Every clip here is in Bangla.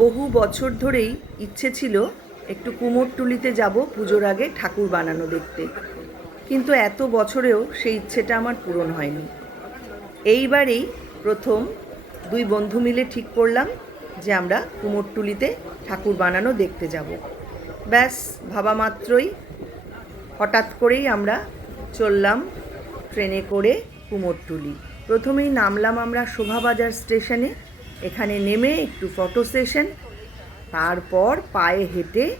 বহু বছর ধরেই ইচ্ছে ছিল একটু কুমোরটুলিতে যাব পুজোর আগে ঠাকুর বানানো দেখতে। কিন্তু এত বছরেও সেই ইচ্ছেটা আমার পূরণ হয়নি। এইবারেই প্রথম দুই বন্ধু মিলে ঠিক করলাম যে আমরা কুমোরটুলিতে ঠাকুর বানানো দেখতে যাব। ব্যাস, ভাবা মাত্রই হঠাৎ করেই আমরা চললাম ট্রেনে করে কুমোরটুলি। প্রথমেই নামলাম আমরা শোভাবাজার স্টেশনে। এখানে নেমে একটু ফটো সেশন তারপর পায়ে হেঁটে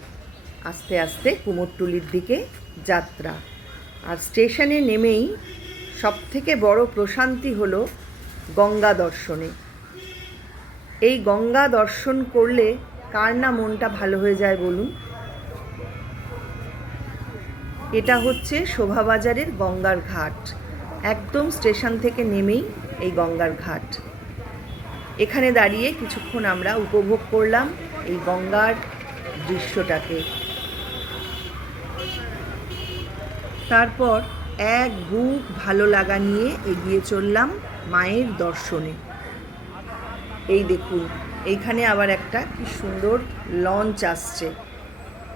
আস্তে আস্তে কুমোরটুলির দিকে যাত্রা। আর স্টেশনে নেমেই সবথেকে বড় প্রশান্তি হলো গঙ্গা দর্শনে। এই গঙ্গা দর্শন করলে কার না মনটা ভালো হয়ে যায় বলুন? এটা হচ্ছে শোভাবাজারের গঙ্গার ঘাট। একদম স্টেশন থেকে নেমেই এই গঙ্গার ঘাট। এখানে দাঁড়িয়ে কিছুক্ষণ আমরা উপভোগ করলাম এই গঙ্গার দৃশ্যটাকে। তারপর এক বুক ভালো লাগা নিয়ে এগিয়ে চললাম মায়ের দর্শনে। এই দেখুন, এইখানে আবার একটা কি সুন্দর লঞ্চ আসছে।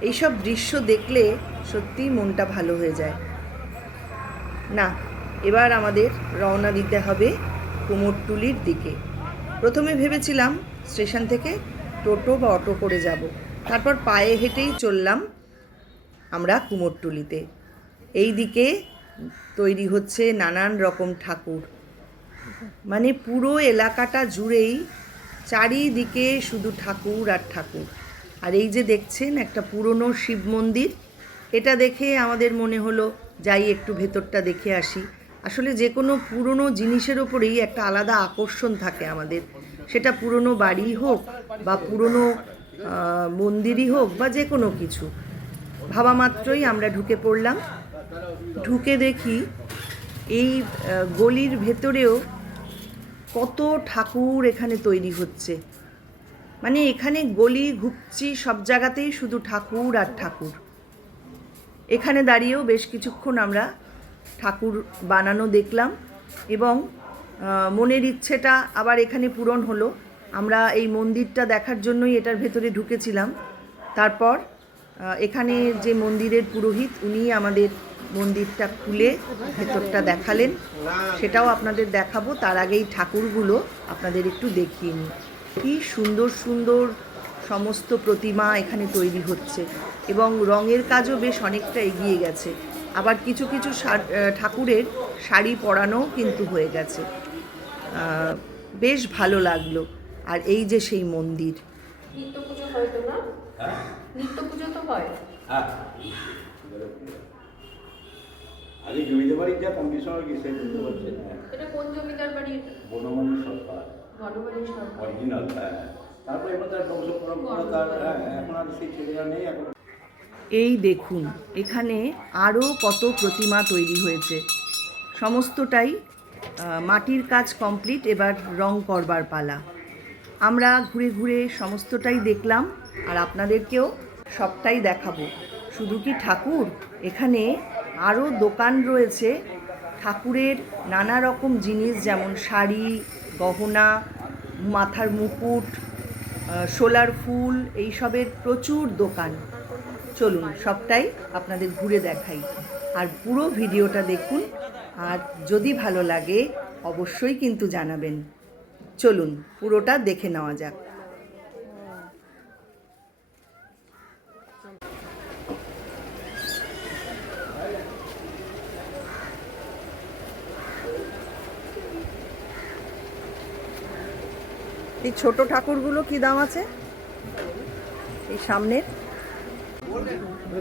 এইসব দৃশ্য দেখলে সত্যিই মনটা ভালো হয়ে যায়। না, এবার আমাদের রওনা দিতে হবে কুমোরটুলির দিকে। প্রথমে ভেবেছিলাম স্টেশন থেকে টোটো বা অটো করে যাব। তারপর পায়ে হেঁটেই চললাম আমরা কুমোরটুলিতে। এই দিকে তৈরি হচ্ছে নানান রকম ঠাকুর। মানে পুরো এলাকাটা জুড়েই চারিদিকে শুধু ঠাকুর আর ঠাকুর। আর এই যে দেখছেন একটা পুরনো শিব মন্দির, এটা দেখে আমাদের মনে হলো, যাই একটু ভেতরটা দেখে আসি। আসলে যে কোনো পুরনো জিনিসের ওপরেই একটা আলাদা আকর্ষণ থাকে আমাদের। সেটা পুরনো বাড়ি হোক বা পুরনো মন্দিরই হোক বা যে কোনো কিছু। ভাবা মাত্রই আমরা ঢুকে পড়লাম। ঢুকে দেখি এই গলির ভেতরেও কত ঠাকুর এখানে তৈরি হচ্ছে। মানে এখানে গলি, ঘুপচি সব জায়গাতেই শুধু ঠাকুর আর ঠাকুর। এখানে দাঁড়িয়েও বেশ কিছুক্ষণ আমরা ঠাকুর বানানো দেখলাম এবং মনের ইচ্ছেটা আবার এখানে পূরণ হলো। আমরা এই মন্দিরটা দেখার জন্যই এটার ভেতরে ঢুকেছিলাম। তারপর এখানে যে মন্দিরের পুরোহিত, উনি আমাদের মন্দিরটা খুলে ভেতরটা দেখালেন। সেটাও আপনাদের দেখাবো। তার আগেই ঠাকুরগুলো আপনাদের একটু দেখিয়ে নিই। কী সুন্দর সুন্দর সমস্ত প্রতিমা এখানে তৈরি হচ্ছে এবং রঙের কাজও বেশ অনেকটা এগিয়ে গেছে। আবার কিছু কিছু ঠাকুরের শাড়ি পরানো কিন্তু হয়ে গেছে। বেশ ভালো লাগল। আর এই যে সেই মন্দির। নিত্য পুজো হয় তো না? নিত্য পুজো তো হয়। হ্যাঁ। আগে জমিতে বাড়ি যা কম্পিটিশন আর কি সেই বুঝতে পারছেন এটা কোন জমিদার বাড়ির বনমালী সরকার। বনবাড়ি সরকার। অরিজিনাল হ্যাঁ। তারপরে এবার তার বংশ পরম্পরা তার এখন আর সেই ছেলেরা নেই এখন এই দেখুন, এখানে আরও কত প্রতিমা তৈরি হয়েছে। সমস্তটাই মাটির কাজ কমপ্লিট, এবার রং করবার পালা। আমরা ঘুরে ঘুরে সমস্তটাই দেখলাম, আর আপনাদেরকেও সবটাই দেখাবো। শুধু কি ঠাকুর? এখানে আরও দোকান রয়েছে, ঠাকুরের নানা রকম জিনিস, যেমন শাড়ি, গহনা, মাথার মুকুট সোলার ফুল, এইসবের প্রচুর দোকান। চলুন সবটাই আপনাদের ঘুরে দেখাই। আর পুরো ভিডিওটা দেখুন, আর যদি ভালো লাগে অবশ্যই কিন্তু জানাবেন। চলুন, পুরোটা দেখে নেওয়া যাক। এই ছোট ঠাকুরগুলো কি দাম আছে? এই সামনের?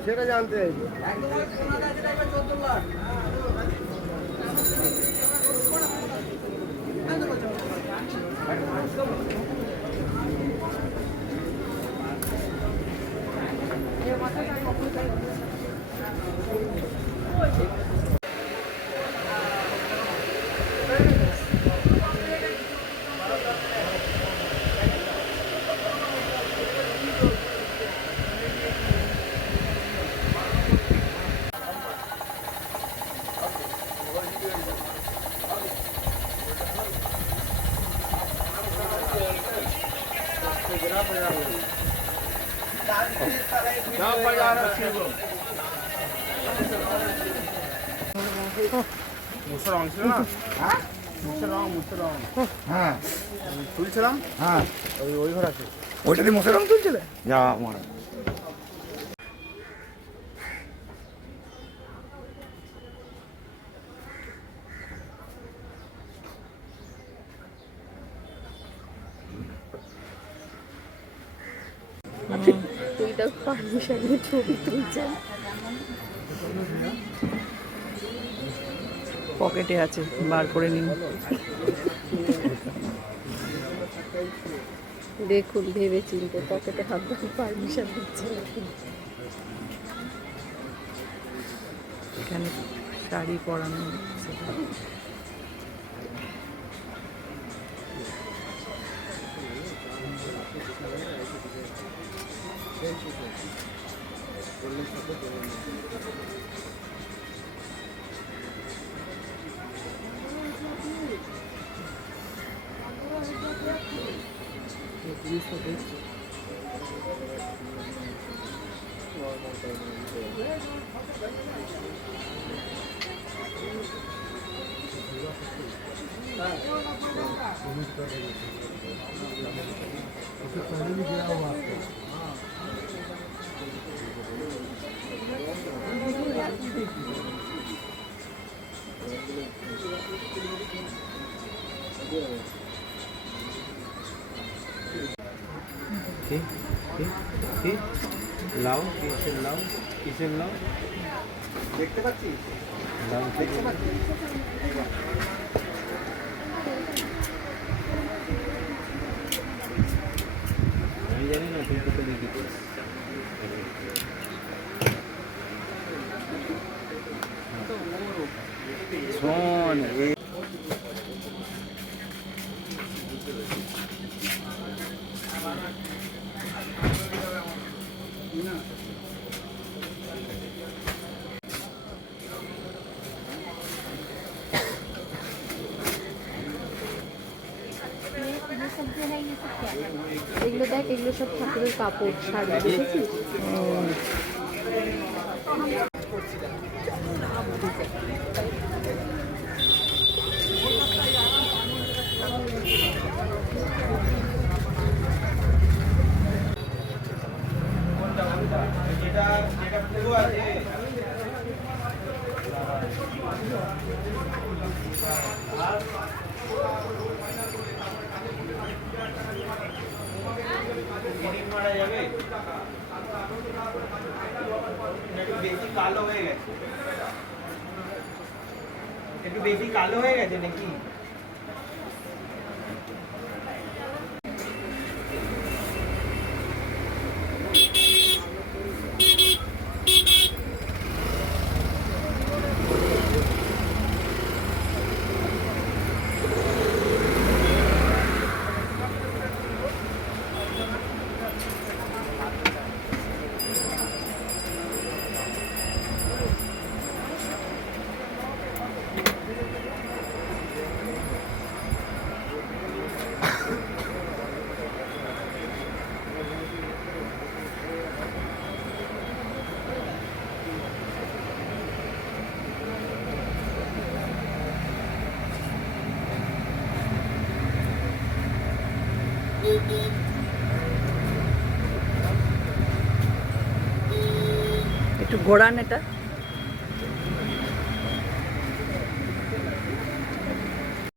সেটা জানতে চাইছি মাথা মুসের রং ছিল না? মুসের রং মুসের রং। হ্যাঁ। তুলছিলাম। হ্যাঁ। ওই ওই ঘর আছে। ওইটা দিয়ে মশার রং তুলছিলে? যা আমার। তুইটা পারমিশন ছবি তুলছেন পকেটে আছে বার করে নিন। দেখুন ভেবে চিনতে পকেটে হাত ধরে পারমিশন দিচ্ছে এখানে শাড়ি পরানো です。Yeah. হচ্ছে। লাউ কিসের লাউ কিসের লাউ দেখতে পাচ্ছিস লাউ দেখতে পাচ্ছিস আমি জানি না তুই কত লিখেছিস শোন এগুলো দেখ এগুলো সব ঠাকুরের কাপড় শাড়ি দেখেছিস একটু বেশি কালো হয়ে গেছে। একটু বেশি কালো হয়ে গেছে নাকি? একটু ঘোরান এটা।